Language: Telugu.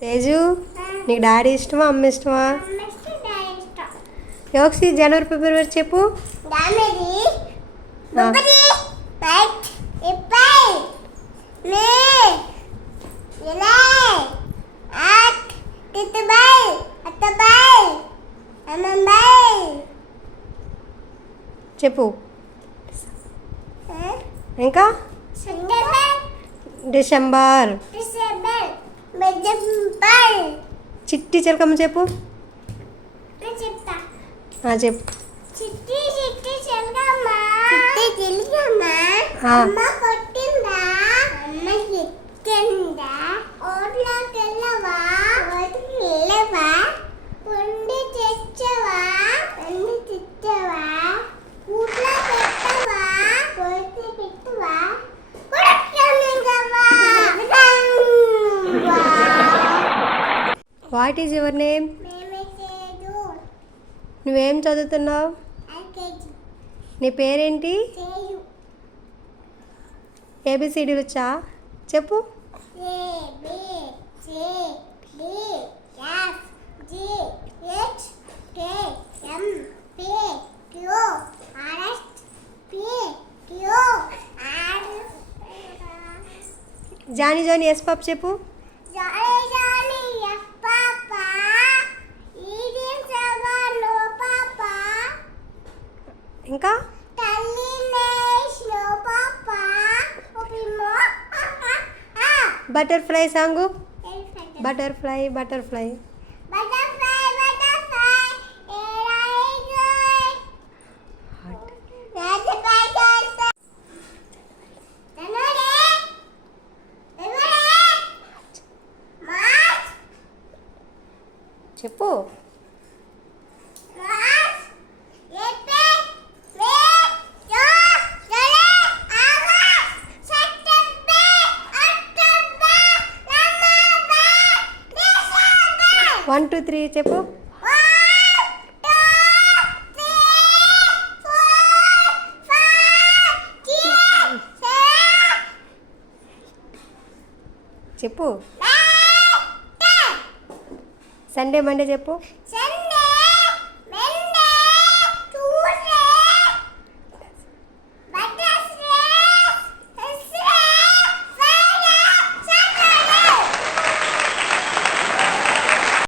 తేజు నీకు డాడీ ఇష్టమా అమ్మ ఇష్టమా? యోక్సి జనవరి ఫిబ్రవరి చెప్పు. చెప్పు. ఇంకా? డిసెంబర్. డిసెంబర్. చిట్టి చిలకమ్మ చెప్పు. చెప్పు. చిట్టి చిట్టి చెల్గమ్మ వాట్ ఈజ్ యువర్ నేమ్? నువ్వేం చదువుతున్నావు? నీ పేరేంటి? చేయు ఏబిసిడీలు వచ్చా చెప్పు జానీ జానీ ఎస్ పాప్ చెప్పు. ఇంకా? బటర్ఫ్లై సాంగు బటర్ఫ్లై బటర్ఫ్లై చెప్పు. వన్ టూ త్రీ చెప్పు. చెప్పు. సండే మండే చెప్పు.